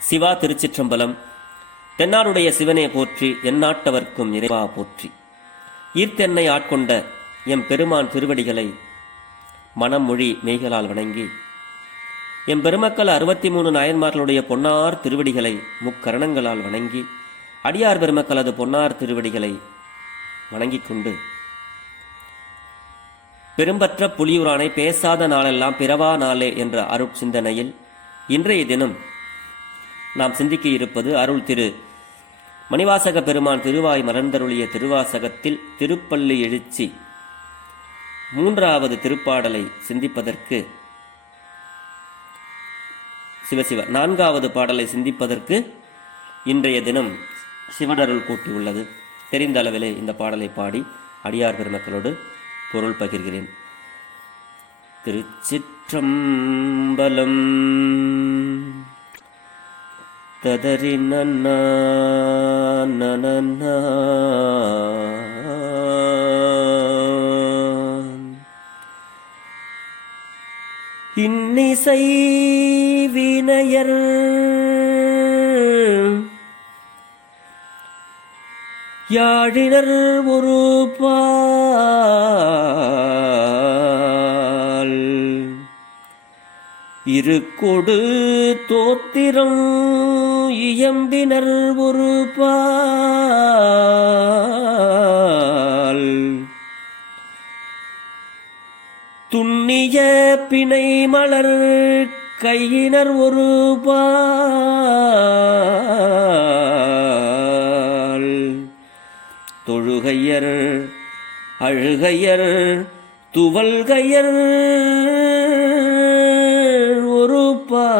சிவா திருச்சிற்றம்பலம். தென்னாடுடைய சிவனே போற்றி, எந்நாட்டவர்க்கும் இறைவா போற்றி. ஈர்த்தென்னை ஆட்கொண்ட எம் பெருமான் திருவடிகளை மனம் மொழி மெய்களால் வணங்கி, எம் பெருமக்கள் 63 நாயன்மார்களுடைய பொன்னார் திருவடிகளை முக்கரணங்களால் வணங்கி, அடியார் பெருமக்களது பொன்னார் திருவடிகளை வணங்கிக் கொண்டு, பெரும்பற்ற புலியூரானை பேசாத நாளெல்லாம் பிறவா நாளே என்ற அருள் சிந்தனையில் இன்றைய தினம் நாம் சிந்திக்க இருப்பது அருள் திரு மணிவாசக பெருமான் திருவாய் மலர்ந்தருளிய திருவாசகத்தில் திருப்பள்ளி எழுச்சி 3வது திருப்பாடலை சிந்திப்பதற்கு, சிவசிவ 4வது பாடலை சிந்திப்பதற்கு இன்றைய தினம் சிவனருள் கூட்டியுள்ளது. தெரிந்த அளவிலே இந்த பாடலை பாடி அடியார் பெருமக்களோடு பொருள் பகிர்கிறேன். திருச்சிற்றம்பலம். ததரி நன்னா இன்னிசை வினையர் யாழினர் ஒரு பால் இருக்கொடு தோத்திரம் இயம்பினர் ஒரு பால் துண்ணிய பிணை மலர் கையினர் ஒரு பால் தொழுகையர் அழுகையர் துவல்கையர் ஒரு பால்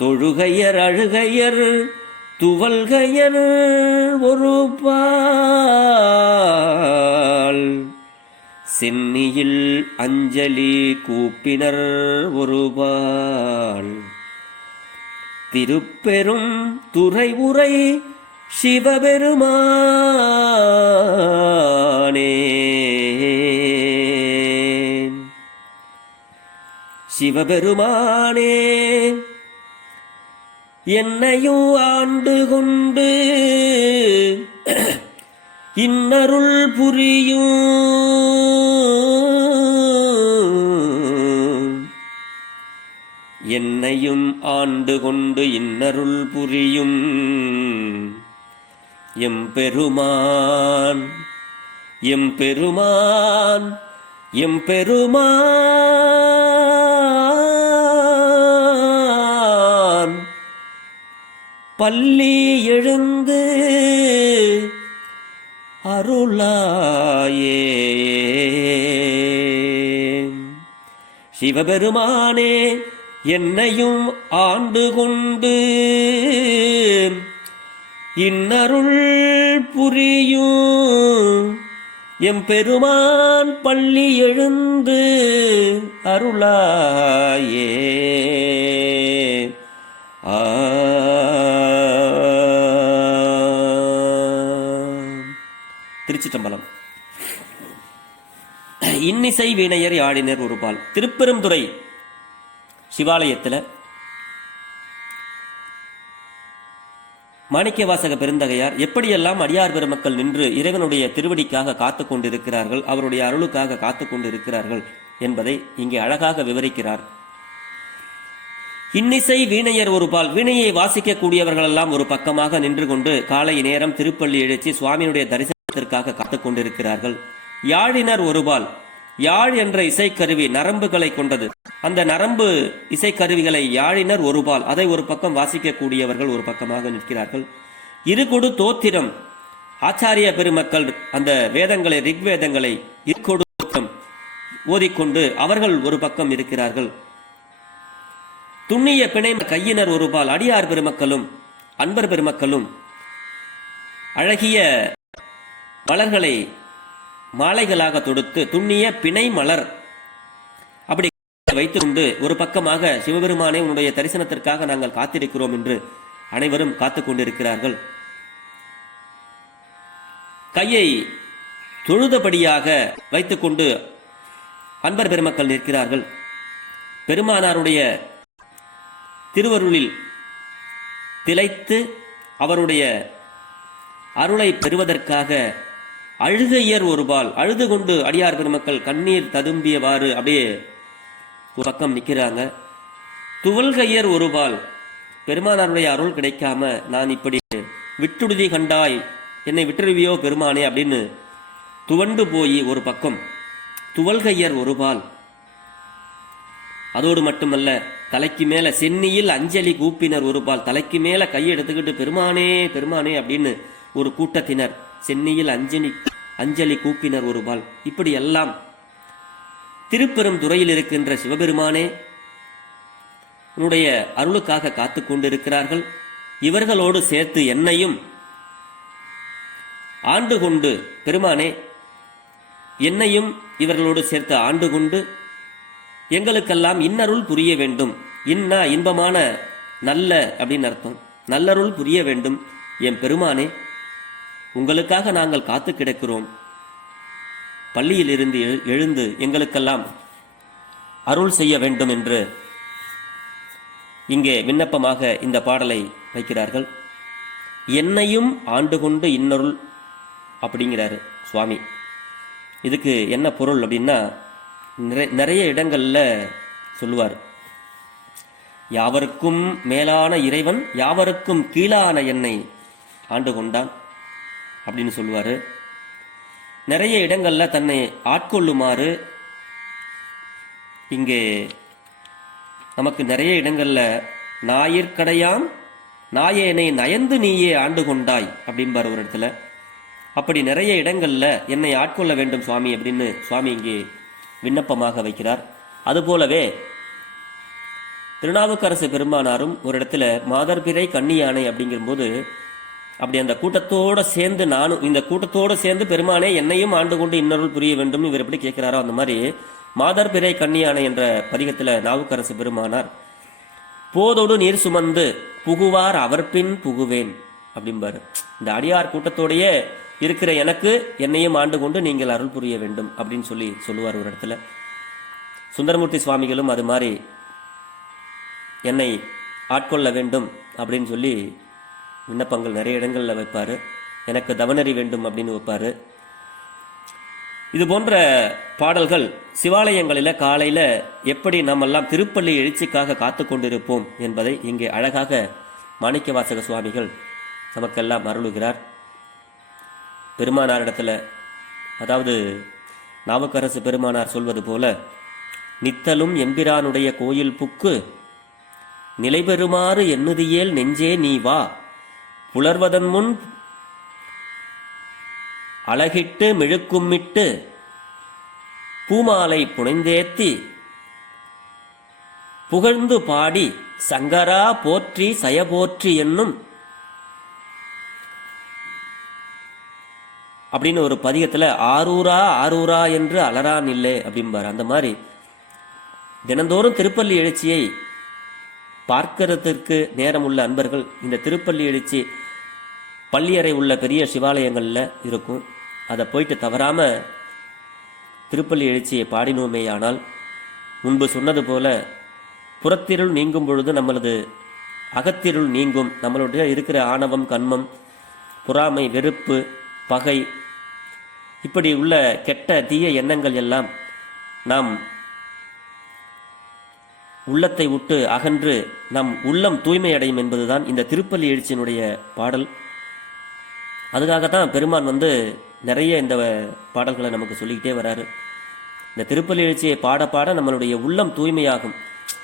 தொழுகையர் அழுகையர் துவல்கையர் ஒரு பால் சென்னியில் அஞ்சலி கூப்பினர் ஒரு பால் திருப்பெரும் துறை உரை சிவபெருமானே சிவபெருமானே என்னையும் ஆண்டு கொண்டு இன்னருள் புரியும் என்னையும் ஆண்டு கொண்டு இன்னருள் புரியும் எம்பெருமான் எம்பெருமான் எம்பெருமான் பள்ளி எழுந்து அருளாயே சிவபெருமானே என்னையும் ஆண்டு கொண்டு இன்னருள் புரியும் எம்பெருமான் பள்ளி எழுந்து அருளாயே. திருச்சிற்றம்பலம். இன்னிசை வீணையர் யாழினர் ஒரு பால். திருப்பெருந்துறை சிவாலயத்தில் மாணிக்கவாசக பெருந்தகையார் எப்படியெல்லாம் அடியார் பெருமக்கள் நின்று இறைவனுடைய திருவடிக்காக காத்து கொண்டிருக்கிறார்கள், அவருடைய அருளுக்காக காத்து கொண்டிருக்கிறார்கள் என்பதை இங்கே அழகாக விவரிக்கிறார். இன்னிசை வீணையர் ஒரு பால். வீணையை வாசிக்கக்கூடியவர்கள் எல்லாம் ஒரு பக்கமாக நின்று கொண்டு காலை நேரம் திருப்பள்ளி எழுச்சி சுவாமியுடைய தரிசனத்திற்காக காத்து கொண்டிருக்கிறார்கள். யாழினர் ஒரு பால். யாழ் என்ற இசைக்கருவி நரம்புகளை கொண்டது. அந்த நரம்பு இசைக்கருவிகளை யாழினர் ஒரு பால். அதை ஒரு பக்கம் வாசிக்கக்கூடியவர்கள் ஒரு பக்கமாக நிற்கிறார்கள். இருகொடு தோத்திரம். ஆச்சாரிய பெருமக்கள் அந்த வேதங்களை, ரிக்வேதங்களை இருக்கொடு ஓதிக்கொண்டு அவர்கள் ஒரு பக்கம் இருக்கிறார்கள். துண்ணிய பிணை கையினர் ஒரு பால். அடியார் பெருமக்களும் அன்பர் பெருமக்களும் அழகிய மலர்களை மாலைகளாக தொடுத்து துண்ணிய பிணை மலர் அப்படி வைத்துக் கொண்டு ஒரு பக்கமாக சிவபெருமானே உன்னுடைய தரிசனத்திற்காக நாங்கள் காத்திருக்கிறோம் என்று அனைவரும் காத்துக் கொண்டிருக்கிறார்கள். கையை தொழுதபடியாக வைத்துக்கொண்டு அன்பர் பெருமக்கள் நிற்கிறார்கள். பெருமானாருடைய திருவருளில் திளைத்து அவருடைய அருளை பெறுவதற்காக அழுகையர் ஒருபால் அழுது கொண்டு அடியார் பெருமக்கள் கண்ணீர் ததும்பியவாறு அப்படியே ஒரு பக்கம் நிற்கிறாங்க. துவல்கையர் ஒருபால் பெருமானாருடைய அருள் கிடைக்காம நான் இப்படி விட்டுடுதி கண்டாய், என்னை விட்டுருவியோ பெருமானே அப்படின்னு துவண்டு போய் ஒரு பக்கம் துவல்கையர் ஒருபால். அதோடு மட்டுமல்ல, தலைக்கு மேல சென்னியில் அஞ்சலி கூப்பினர் ஒருபால், தலைக்கு மேல கையெடுத்துக்கிட்டு பெருமானே பெருமானே அப்படின்னு ஒரு கூட்டத்தினர் சென்னியில் அஞ்சலி கூப்பினர் ஒருபால். இப்படி எல்லாம் திருப்பெரும் துறையில் இருக்கின்ற சிவபெருமானே உன்னுடைய அருளுக்காக காத்து கொண்டிருக்கிறார்கள். இவர்களோடு சேர்த்து என்னையும் ஆண்டு கொண்டு பெருமானே, என்னையும் இவர்களோடு சேர்த்து ஆண்டு கொண்டு எங்களுக்கெல்லாம் இன்னருள் புரிய வேண்டும். இன்னா இன்பமான நல்ல அப்படின்னு அர்த்தம். நல்லருள் புரிய வேண்டும் என் பெருமானே, உங்களுக்காக நாங்கள் காத்து கிடக்கிறோம். பள்ளியில் இருந்து எழுந்து எங்களுக்கெல்லாம் அருள் செய்ய வேண்டும் என்று இங்கே விண்ணப்பமாக இந்த பாடலை வைக்கிறார்கள். என்னையும் ஆண்டு கொண்டு இன்னருள் அப்படிங்கிறாரு சுவாமி. இதுக்கு என்ன பொருள் அப்படின்னா, நிறைய இடங்கள்ல சொல்லுவார். யாவருக்கும் மேலான இறைவன் யாவருக்கும் கீழான என்னை ஆண்டு கொண்டான் அப்படின்னு சொல்லுவாரு. நிறைய இடங்கள்ல தன்னை ஆட்கொள்ளுமாறு இங்கே நமக்கு நிறைய இடங்கள்ல நாயிற்கடையாம் நாயேனை நயந்து நீயே ஆண்டு கொண்டாய் அப்படின்பார் ஒரு இடத்துல. அப்படி நிறைய இடங்கள்ல என்னை ஆட்கொள்ள வேண்டும் சுவாமி அப்படின்னு சுவாமி இங்கே விண்ணப்பமாக வைக்கிறார். அதுபோலவே திருநாவுக்கரசு பெருமானாரும் ஒரு இடத்துல மாதர்பிறை கன்னியானை அப்படிங்கும்போது அப்படி அந்த கூட்டத்தோடு சேர்ந்து நானும் இந்த கூட்டத்தோடு சேர்ந்து பெருமானே என்னையும் ஆண்டு கொண்டு இன்னொருள் புரிய வேண்டும் இவர் எப்படி கேட்கிறாரோ அந்த மாதிரி மாதர்பிறை கன்னியானை என்ற பதிகத்தில் நாவுக்கரசு பெருமானார் போதோடு நீர் சுமந்து புகுவார் அவர் பின் புகுவேன் அப்படிம்பாரு. இந்த அடியார் கூட்டத்தோடையே இருக்கிற எனக்கு என்னையும் ஆண்டு கொண்டு நீங்கள் அருள் புரிய வேண்டும் அப்படின்னு சொல்லுவார் ஒரு இடத்துல. சுந்தரமூர்த்தி சுவாமிகளும் அது மாதிரி என்னை ஆட்கொள்ள வேண்டும் அப்படின்னு சொல்லி விண்ணப்பங்கள் நிறைய இடங்களில் வைப்பார். எனக்கு தவநெறி வேண்டும் அப்படின்னு வைப்பார். இது போன்ற பாடல்கள் சிவாலயங்களில் காலையில் எப்படி நம்மெல்லாம் திருப்பள்ளி எழுச்சிக்காக காத்து கொண்டிருப்போம் என்பதை இங்கே அழகாக மாணிக்கவாசக சுவாமிகள் நமக்கெல்லாம் அருளுகிறார். பெருமானாரிடத்துல, அதாவது நாவுக்கரசு பெருமானார் சொல்வது போல, நித்தலும் எம்பிரானுடைய கோயில் புக்கு நிலைபெறுமாறு எண்ணுதியேல் நெஞ்சே நீ வா, புலர்வதன் முன் அழகிட்டு மெழுக்கும்மிட்டு பூமாலை புனைந்தேத்தி புகழ்ந்து பாடி சங்கரா போற்றி சயபோற்றி என்னும் அப்படின்னு ஒரு பதிகத்தில் ஆரூரா ஆரூரா என்று அலரான் இல்லை அப்படிம்பார். அந்த மாதிரி தினந்தோறும் திருப்பள்ளி எழுச்சியை பார்க்கறதுக்கு நேரம் உள்ள அன்பர்கள் இந்த திருப்பள்ளி எழுச்சி பள்ளியறை உள்ள பெரிய சிவாலயங்களில் இருக்கும். அதை போயிட்டு தவறாமல் திருப்பள்ளி எழுச்சியை பாடினோமேயானால் முன்பு சொன்னது போல புறத்திருள் நீங்கும் பொழுது நம்மளது அகத்திருள் நீங்கும். நம்மளுடைய இருக்கிற ஆணவம், கண்மம், பொறாமை, வெறுப்பு, பகை, இப்படி உள்ள கெட்ட தீய எண்ணங்கள் எல்லாம் நாம் உள்ளத்தை விட்டு அகன்று நம் உள்ளம் தூய்மை அடையும் என்பதுதான் இந்த திருப்பள்ளி எழுச்சியினுடைய பாடல். அதுக்காகத்தான் பெருமான் நிறைய இந்த பாடல்களை நமக்கு சொல்லிக்கிட்டே வராரு. இந்த திருப்பள்ளி எழுச்சியை பாட பாட நம்மளுடைய உள்ளம் தூய்மையாகும்.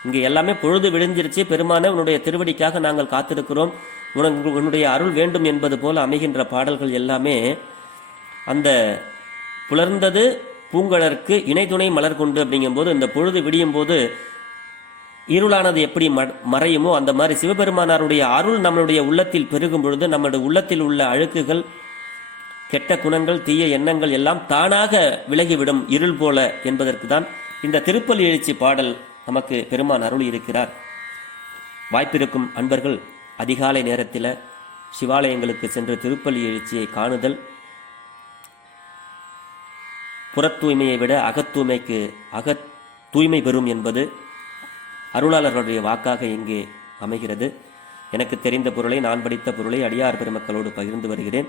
இங்கே எல்லாமே பொழுது விழுந்திருச்சு, பெருமான உன்னுடைய திருவடிக்காக நாங்கள் காத்திருக்கிறோம், உன்னுடைய அருள் வேண்டும் என்பது போல அமைகின்ற பாடல்கள் எல்லாமே அந்த புலர்ந்தது பூங்கழற்கு இணை துணை மலர் கொண்டு அப்படிங்கும்போது இந்த பொழுது விடியும் போது இருளானது எப்படி மறையுமோ அந்த மாதிரி சிவபெருமானாருடைய அருள் நம்மளுடைய உள்ளத்தில் பெருகும் பொழுது நம்மளுடைய உள்ளத்தில் உள்ள அழுக்குகள், கெட்ட குணங்கள், தீய எண்ணங்கள் எல்லாம் தானாக விலகிவிடும் இருள் போல என்பதற்கு தான் இந்த திருப்பள்ளி எழுச்சி பாடல் நமக்கு பெருமான் அருள் இருக்கிறார். வாய்ப்பிருக்கும் அன்பர்கள் அதிகாலை நேரத்தில் சிவாலயங்களுக்கு சென்று திருப்பள்ளி எழுச்சியை காணுதல் புறத் தூய்மையை விட அகத் தூய்மை பெறும் என்பது அருளாளர்களுடைய வாக்காக இங்கே அமைகிறது. எனக்கு தெரிந்த பொருளை, நான் படித்த பொருளை அடியார் பெருமக்களோடு பகிர்ந்து வருகிறேன்.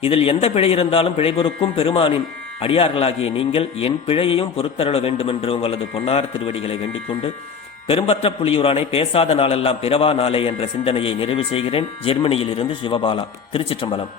இதில் எந்த பிழை இருந்தாலும் பிழை பொறுக்கும் பெருமானின் அடியார்களாகிய நீங்கள் என் பிழையையும் பொறுத்தருள வேண்டுமென்று உங்களது பொன்னார் திருவடிகளை வேண்டிக் கொண்டு பெரும்பற்ற புலியூரானை பேசாத நாளெல்லாம் பிறவா நாளே என்ற சிந்தனையை நிறைவு செய்கிறேன். ஜெர்மனியில் இருந்து சிவபாலா. திருச்சிற்றம்பலம்.